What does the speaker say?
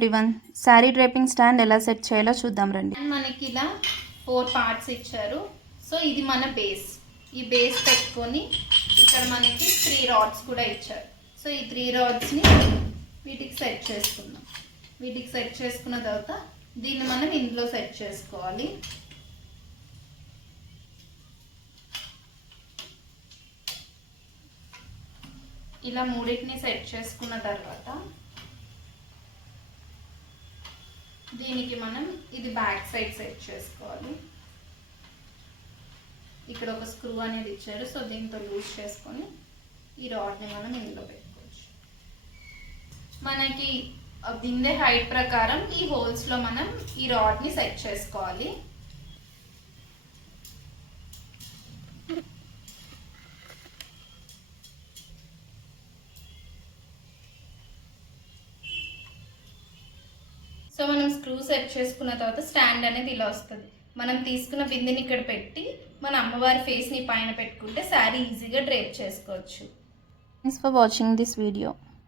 Everyone, sari draping stand ఎలా set చేయాలో చూద్దాం రండి. మనకి ఇలా 4 పార్ట్స్ ఇచ్చారు. సో ఇది మన బేస్. ఈ బేస్ పెట్టుకొని ఇక్కడ మనకి 3 రాడ్స్ కూడా ఇచ్చారు. సో ఈ 3 రాడ్స్ని వీటికి సెట్ చేసుకుందాం. వీటికి సెట్ చేసుకున్న తర్వాత దీన్ని మనం ఇందులో సెట్ చేసుకోవాలి. ఇలా మూడింటిని సెట్ చేసుకున్న తర్వాత దీనికి మనం ఇది బ్యాక్ సైడ్ సెట్ చేసుకోవాలి. ఇక్కడ ఒక స్క్రూ అనేది ఇచ్చారు. సో దీంతో లూజ్ చేసుకొని ఈ రాడ్ని మనం ఇందులో పెట్టుకోవచ్చు. మనకి బిందె హైట్ ప్రకారం ఈ హోల్స్లో మనం ఈ రాడ్ని సెట్ చేసుకోవాలి. సో మనం స్క్రూ సెట్ చేసుకున్న తర్వాత స్టాండ్ అనేది ఇలా వస్తుంది. మనం తీసుకున్న బిందెని ఇక్కడ పెట్టి మన అమ్మవారి ఫేస్ని పైన పెట్టుకుంటే శారీ ఈజీగా డ్రేప్ చేసుకోవచ్చు. Thanks for watching this video.